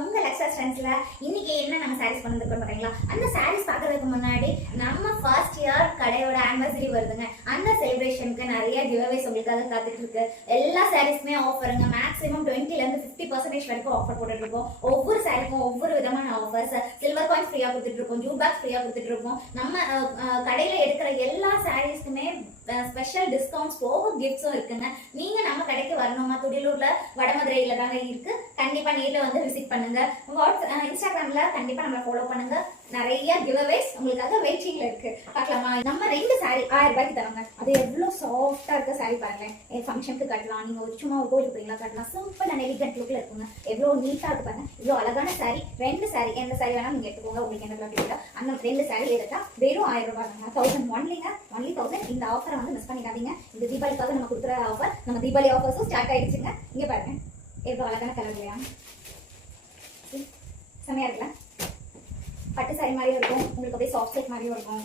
உங்க லக்ஷா ஸ்ட்ரென்ஸ்ல இன்னைக்கு என்ன நம்ம சாரீஸ் பண்ணிருக்கோம் பாத்தீங்களா? அந்த சாரீஸ் பாக்குறதுக்கு முன்னாடி நம்ம ஃபர்ஸ்ட் இயர் கடையோட ஆனிவர்சரி வருதுங்க. அந்த செலிப்ரேஷனுக்கு நிறைய கிவ்அவேஸ் உங்களுக்காக காத்துட்டு இருக்கு. எல்லா சாரீஸ்மே ஆஃபருங்க மேக்ஸிமம் டுவெண்ட்டில இருந்து ஃபிஃப்டி பர்சன்டேஜ் வரைக்கும் ஆஃபர் போட்டுட்டு இருக்கோம். ஒவ்வொரு சாரீக்கும் ஒவ்வொரு விதமான ஆஃபர்ஸ் சில்வர் காயின்ஸ் ஃப்ரீயா கொடுத்துட்டு இருக்கோம். ஜூ பேக்ஸ் ஃப்ரீயா கொடுத்துட்டு இருக்கோம். நம்ம கடையில் கடையில எடுக்கிற எல்லா சாரீஸ்க்குமே ஸ்பெஷல் டிஸ்கவுண்ட்ஸ் போக கிஃப்ட்ஸும் இருக்குங்க. நீங்க நம்ம கடைக்கு வரணுமா? துடிலூர்ல வடமதுரையில தாங்க இருக்கு. கண்டிப்பா நேர்ல வந்து விசிட் பண்ணுங்க. வாட்ஸ் இன்ஸ்டாகிராம்ல கண்டிப்பா நம்ம ஃபாலோ பண்ணுங்க. நிறைய கிவ்அவேஸ் உங்களுக்காக வெயிட்டிங்ல இருக்கு. பார்க்கலாமா? நம்ம ரெண்டு சாரி ஆயிரம் ரூபாய்க்கு தருவாங்க அது எவ்வளவு சாஃப்டா இருக்க சாரி பாருங்களேன் என் ஃபங்க்ஷனுக்கு கட்டலாம். நீங்க ஒரு சும்மா ஒரு கோயிலுக்கு போறீங்களா கட்டலாம். சூப்பர் நான் எலிகன்ட் லுக்ல இருக்குங்க. எவ்வளவு நீட்டா இருக்கு பாருங்க. இவ்வளவு அழகான சாரி ரெண்டு சாரி எந்த சாரி வேணாலும் நீங்க எடுத்துக்கோங்க. உங்களுக்கு என்ன பிடிக்கல அந்த ரெண்டு சாரி எடுத்தா வெறும் ஆயிரம் ரூபாய் தாங்க. தௌசண்ட் ஒன்லிங்க ஒன்லி தௌசண்ட் இந்த ஆஃபரை வந்து மிஸ் பண்ணிக்காதீங்க இந்த தீபாவளிக்காக நம்ம கொடுக்குற ஆஃபர் நம்ம தீபாவளி ஆஃபர்ஸும் ஸ்டார்ட் ஆயிடுச்சுங்க. இங்க பாருங்க. எவ்வளவு அழகான கலர் இல்லையா செமையா இருக்குல்ல? பட்டு சாரி மாதிரியும் இருக்கும். உங்களுக்கு அப்படியே சாஃப்ட் செட் மாதிரியும் இருக்கும்.